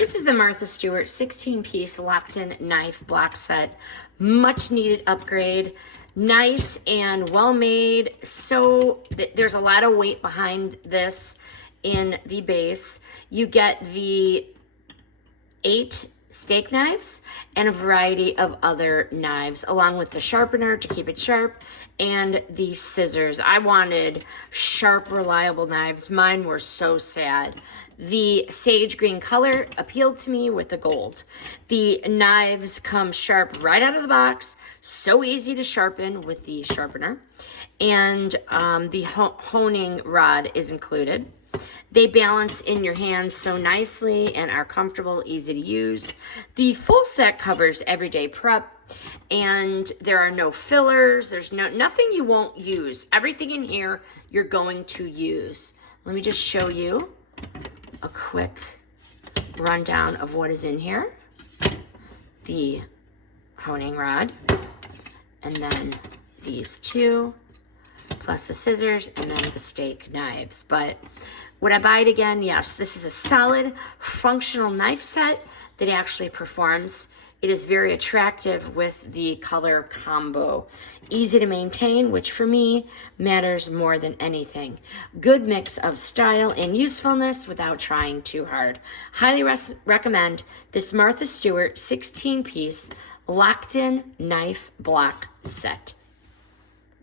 This is the Martha Stewart 16-piece Lockton knife block set. Much needed upgrade. Nice and well made. So there's a lot of weight behind this in the base. You get the 8 steak knives and a variety of other knives, along with the sharpener to keep it sharp and the scissors. I wanted sharp, reliable knives. Mine were so sad. The sage green color appealed to me with the gold. The knives come sharp right out of the box, so easy to sharpen with the sharpener. And the honing rod is included. They balance in your hands so nicely and are comfortable, easy to use. The full set covers everyday prep, and there are no fillers. There's nothing you won't use. Everything in here you're going to use. Let me just show you a quick rundown of what is in here. The honing rod, and then these two, plus the scissors, and then the steak knives. But would I buy it again? Yes. This is a solid, functional knife set that actually performs. It is very attractive with the color combo. Easy to maintain, which for me matters more than anything. Good mix of style and usefulness without trying too hard. Highly recommend this Martha Stewart 16-piece Lockton knife block set.